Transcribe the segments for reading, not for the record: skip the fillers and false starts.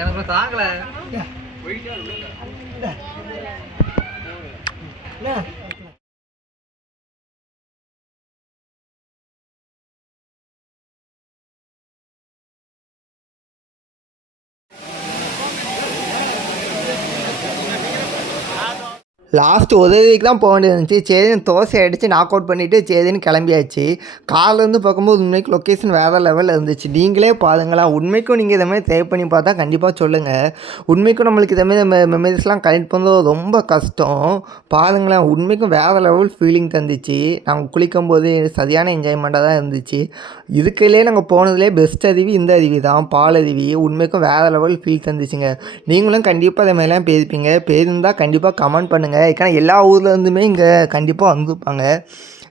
எனக்கு தாங்கல லாஸ்ட்டு உதவிக்கு தான் போக வேண்டியது இருந்துச்சு. சரின்னு தோசை அடித்து நாக் அவுட் பண்ணிவிட்டு சரின்னு கிளம்பியாச்சு. கார்லேருந்து பார்க்கும்போது உண்மைக்கு லொக்கேஷன் வேறு லெவலில் இருந்துச்சு. நீங்களே பாருங்களா, உண்மைக்கும் நீங்கள் இதை மாதிரி ட்ரை பண்ணி பார்த்தா கண்டிப்பாக சொல்லுங்கள். உண்மைக்கும் நம்மளுக்கு இதை மாதிரி மெமரிஸ்லாம் கலெக்ட் பண்ணுறது ரொம்ப கஷ்டம். பாருங்களேன், உண்மைக்கும் வேறு லெவல் ஃபீலிங் தந்துச்சு. நாங்கள் குளிக்கும்போது சரியான என்ஜாய்மெண்ட்டாக தான் இருந்துச்சு. இதுக்குள்ளே நாங்கள் போனதுலேயே பெஸ்ட் அருவி இந்த அருவி தான், பாலருவி. உண்மைக்கும் வேறு லெவல் ஃபீல் தந்துச்சுங்க. நீங்களும் கண்டிப்பாக அதை மாதிரிலாம் போயிருப்பீங்க. போயிருந்தால் கண்டிப்பாக கமெண்ட் பண்ணுங்கள். ஏன்னா எல்லா ஊர்லேருந்துமே இங்கே கண்டிப்பாக வந்துருப்பாங்க.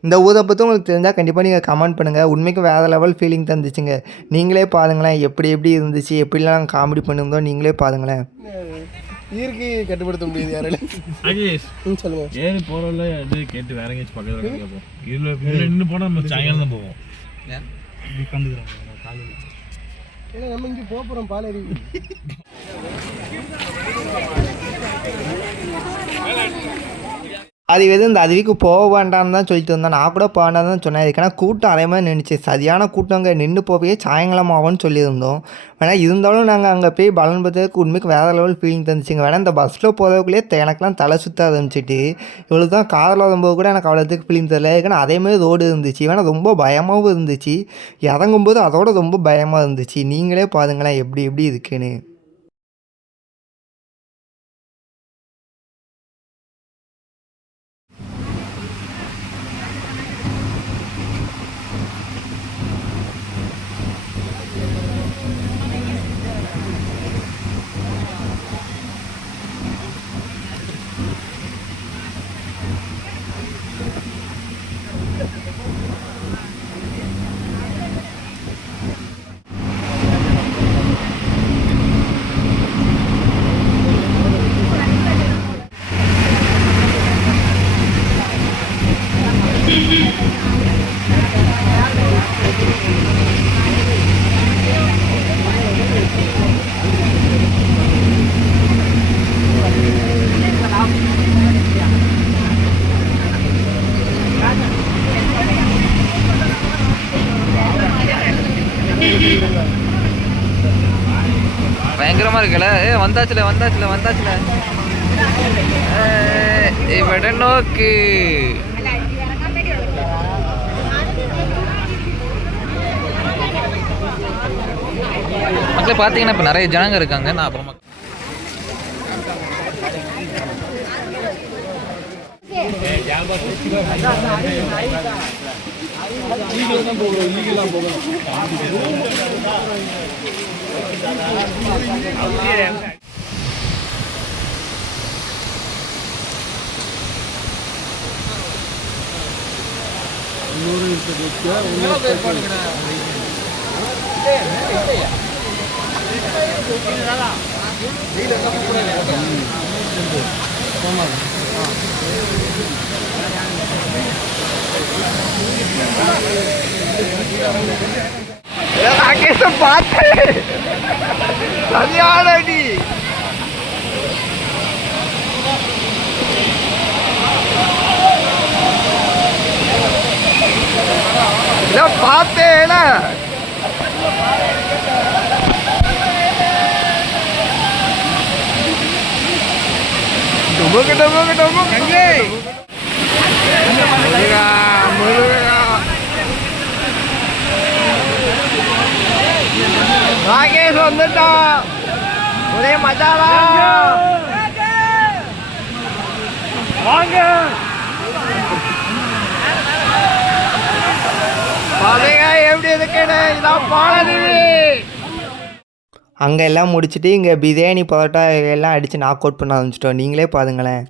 இந்த ஊரை பற்றி உங்களுக்கு தெரிஞ்சால் கண்டிப்பாக நீங்கள் கமெண்ட் பண்ணுங்கள். உண்மைக்கு வேறு லெவல் ஃபீலிங் தந்துச்சுங்க. நீங்களே பாருங்களேன் எப்படி இருந்துச்சு, எப்படிலாம் நாங்கள் காமெடி பண்ணியிருந்தோம். நீங்களே பாருங்களேன். இயற்கை கட்டுப்படுத்த முடியுது யாராலும் சொல்லுங்க. ஏறி போகிறோம்ல அது கேட்டு வேற எங்கேயாச்சும் பக்கத்தில் கேட்போம். இதில் நின்று போனால் நம்ம சாயங்காலம் தான் போவோம். உட்காந்துக்கிறோம் காலையில். ஏன்னா நம்ம இங்கே போகிறோம் பாலேரி. அது இந்த அருவிக்கு போக வேண்டாம்னு தான் சொல்லிட்டு இருந்தேன். நான் கூட போக வேண்டாம் தான் சொன்னேன். இதுக்கான கூட்டம் அதே மாதிரி நின்றுச்சு. சரியான கூட்டங்க. நின்று போவே சாயங்காலம் ஆகும்னு சொல்லியிருந்தோம். வேணால் இருந்தாலும் நாங்கள் அங்கே போய் பலன் பார்த்ததுக்கு உண்மைக்கு வேறு லெவல் ஃபீலிங் தந்துச்சுங்க. வேணால் இந்த பஸ்ஸில் போகிறதுக்குள்ளேயே எனக்குலாம் தலை சுற்ற ஆரம்பிச்சிட்டு, இவ்வளோ தான் காரில் வரும்போது கூட எனக்கு அவ்வளோத்துக்கு ஃபீலிங் தெரியல. ஏன்னா அதேமாதிரி ரோடு இருந்துச்சு. வேணால் ரொம்ப பயமாகவும் இருந்துச்சு. இறங்கும்போது அதோட ரொம்ப பயமாக இருந்துச்சு. நீங்களே பாருங்களேன் எப்படி இருக்குன்னு. பயங்கரமா இருக்குல்ல. வந்தாச்சுல இவட நோக்கு. மக்களே பார்த்தீங்கன்னா இப்போ நிறைய ஜனங்க இருக்காங்க. நான் அப்புறமா சரியானடி பார்த்தேல. ராகேஷ் வந்துட்டான். ஒரே மஜாதான். வாங்க எப்படி இருக்குன்னு. இதான் பாலருவி. அங்கே எல்லாம் முடிச்சுட்டு இங்கே பிரியாணி பரோட்டா எல்லாம் அடித்து நாக் அவுட் பண்ண ஆரம்பிச்சிட்டோம். நீங்களே பாருங்களேன்.